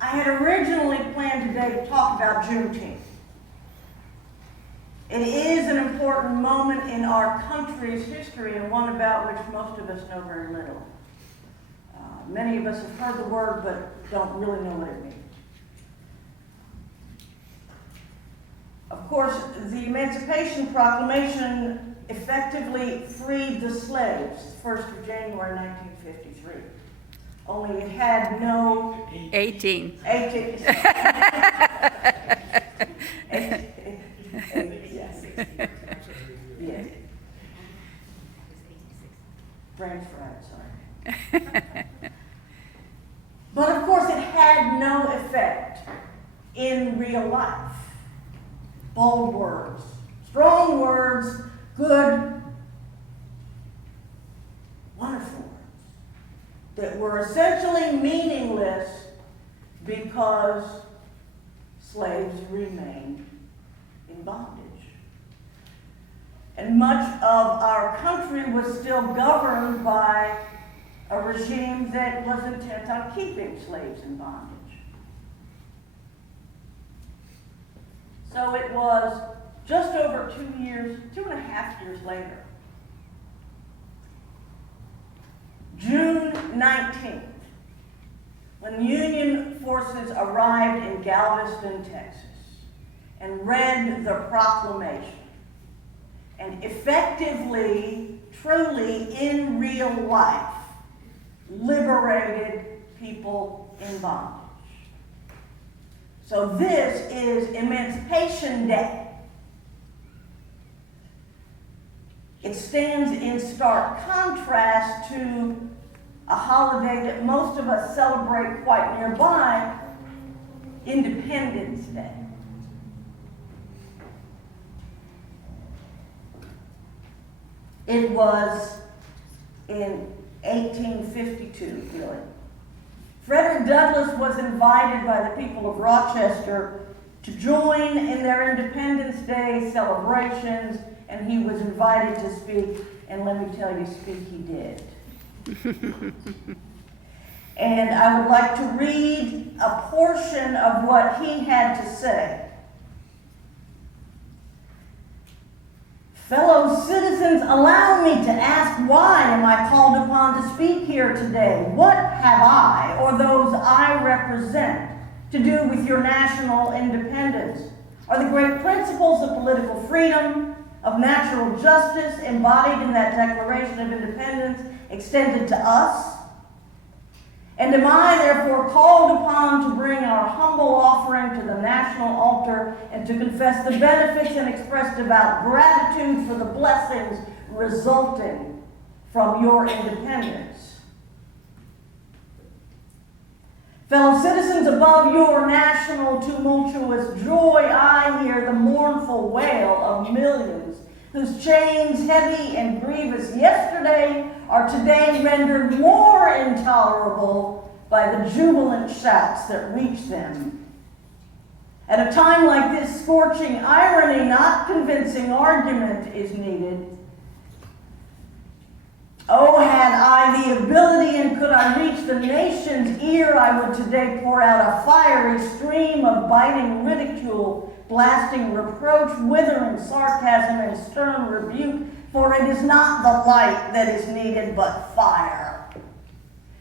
I had originally planned today to talk about Juneteenth. It is an important moment in our country's history and one about which most of us know very little. Many of us have heard the word but don't really know what it means. Of course, the Emancipation Proclamation effectively freed the slaves, 1st of January 1953. Only it had no... 18. 18. Yeah. Brain's fried, sorry. But of course it had no effect in real life. Bold words, strong words, good, wonderful words that were essentially meaningless because slaves remained in bondage. And much of our country was still governed by a regime that was intent on keeping slaves in bondage. So it was just over 2 years, 2.5 years later, June 19th, when Union forces arrived in Galveston, Texas, and read the proclamation, and effectively, truly, in real life, liberated people in bondage. So this is Emancipation Day. It stands in stark contrast to a holiday that most of us celebrate quite nearby, Independence Day. It was in 1852, really. Frederick Douglass was invited by the people of Rochester to join in their Independence Day celebrations, and he was invited to speak, and let me tell you, speak he did. And I would like to read a portion of what he had to say. Fellow citizens, allow me to ask, why am I called upon to speak here today? What have I, or those I represent, to do with your national independence? Are the great principles of political freedom, of natural justice embodied in that Declaration of Independence extended to us? And am I therefore called upon to bring our humble offering to the national altar and to confess the benefits and express devout gratitude for the blessings resulting from your independence? Fellow citizens, above your national tumultuous joy, I hear the mournful wail of millions whose chains, heavy and grievous yesterday, are today rendered more intolerable by the jubilant shouts that reach them. At a time like this, scorching irony, not convincing argument, is needed. Oh, had I the ability and could I reach the nation's ear, I would today pour out a fiery stream of biting ridicule, blasting reproach, withering sarcasm, and stern rebuke, for it is not the light that is needed, but fire.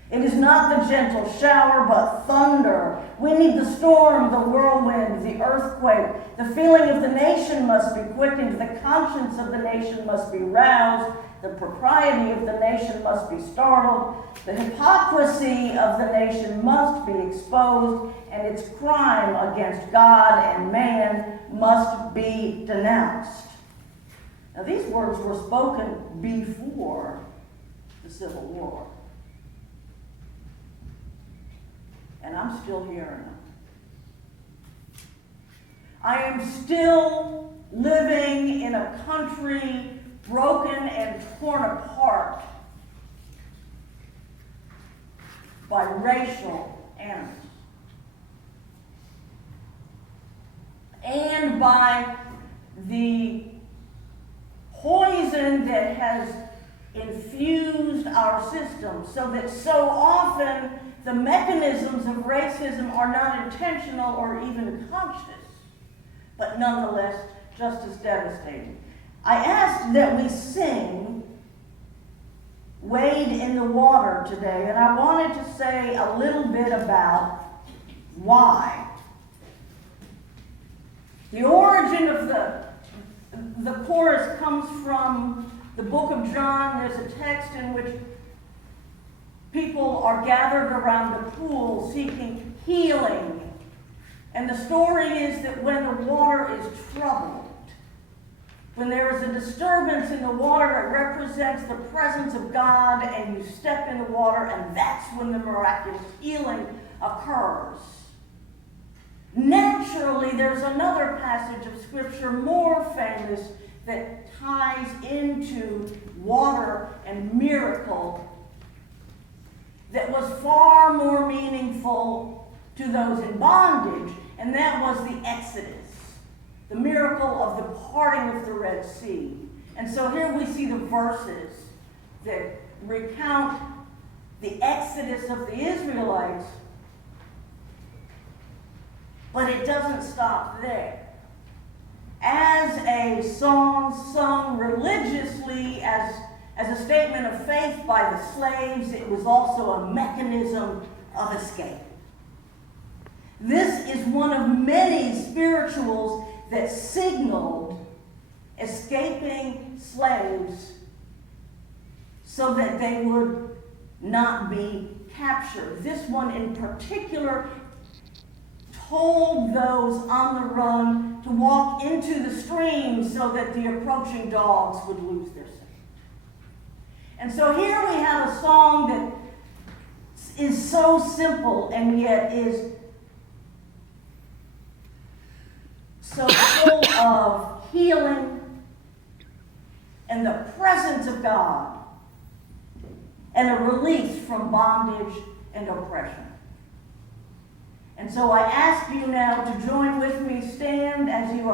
It is not the gentle shower, but thunder. We need the storm, the whirlwind, the earthquake. The feeling of the nation must be quickened. The conscience of the nation must be roused. The propriety of the nation must be startled. The hypocrisy of the nation must be exposed, and its crime against God and man must be denounced. Now, these words were spoken before the Civil War. And I'm still hearing them. I am still living in a country broken and torn apart by racial animus and by the poison that has infused our system so that so often the mechanisms of racism are not intentional or even conscious, but nonetheless just as devastating. I asked that we sing Wade in the Water today, and I wanted to say a little bit about why. The origin of the chorus comes from the book of John. There's a text in which people are gathered around a pool seeking healing. And the story is that when the water is troubled, when there is a disturbance in the water, it represents the presence of God, and you step in the water, and that's when the miraculous healing occurs. Naturally, there's another passage of Scripture more famous that ties into water and miracle that was far more meaningful to those in bondage, and that was the Exodus, the miracle of the parting of the Red Sea. And so here we see the verses that recount the exodus of the Israelites, but it doesn't stop there. As a song sung religiously as a statement of faith by the slaves, it was also a mechanism of escape. This is one of many spirituals that signaled escaping slaves so that they would not be captured. This one in particular told those on the run to walk into the stream so that the approaching dogs would lose their scent. And so here we have a song that is so simple and yet is so full of healing and the presence of God and a release from bondage and oppression. And so I ask you now to join with me, stand as you are.